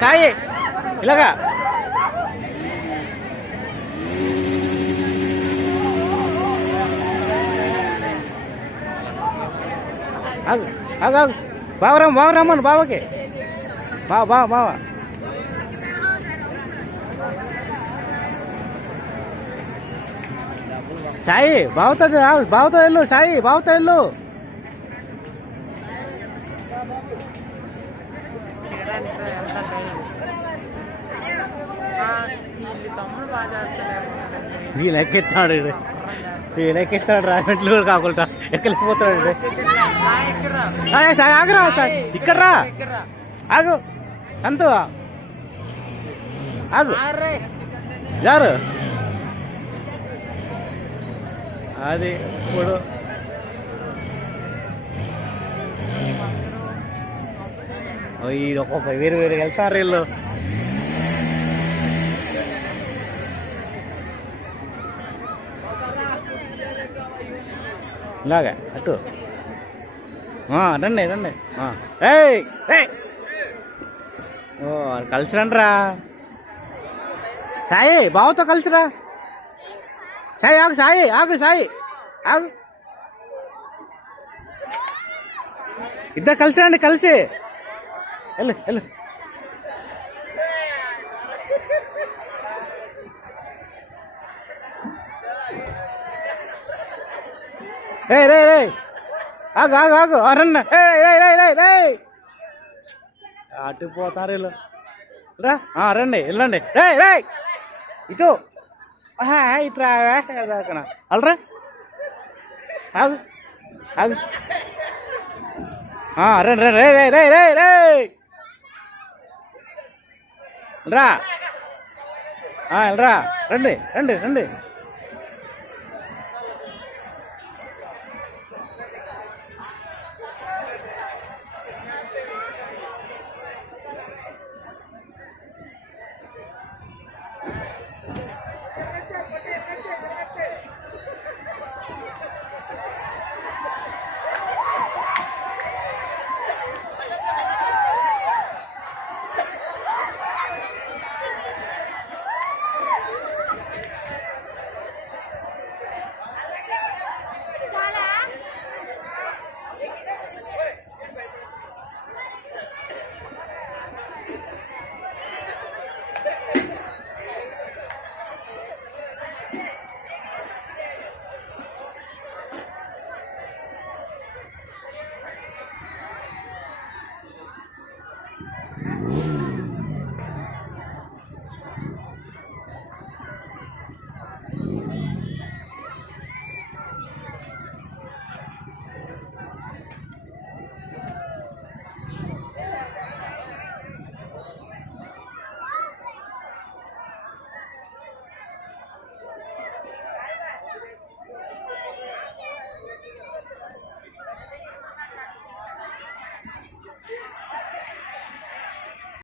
సాయి ఇలాగా ఆగు ఆగు ఆగు బాగా రమ్మను బావకి బావ సాయి బావతో వెళ్ళు సాయి బావతో వెళ్ళు వీళ్ళెక్కిస్తాడు వీళ్ళెక్కిస్తాడు రాకెట్లు కూడా కాకుండా ఎక్కలేకపోతాడు సాయి ఆగురా సాయి ఇక్కడ రా ఆగు అంత ఆగు జారు అది ఇప్పుడు ఒక్కొక్క వేరు వెళ్తారు వీళ్ళు ఇలాగా అటు రండి ఓ కలిసి రండిరా సాయి బావతో కలిసిరా సాయి ఆగు సాయి ఇద్దరు కలిసి రండి కలిసి వెళ్ళు రే ఆగు రన్న అటు పోతారు వీళ్ళు రా రండి వెళ్ళండి రే ఇటు ఇట్రా అక్కడ అల్రా ఆగు రండి రే రా వెళ్ళరా రండి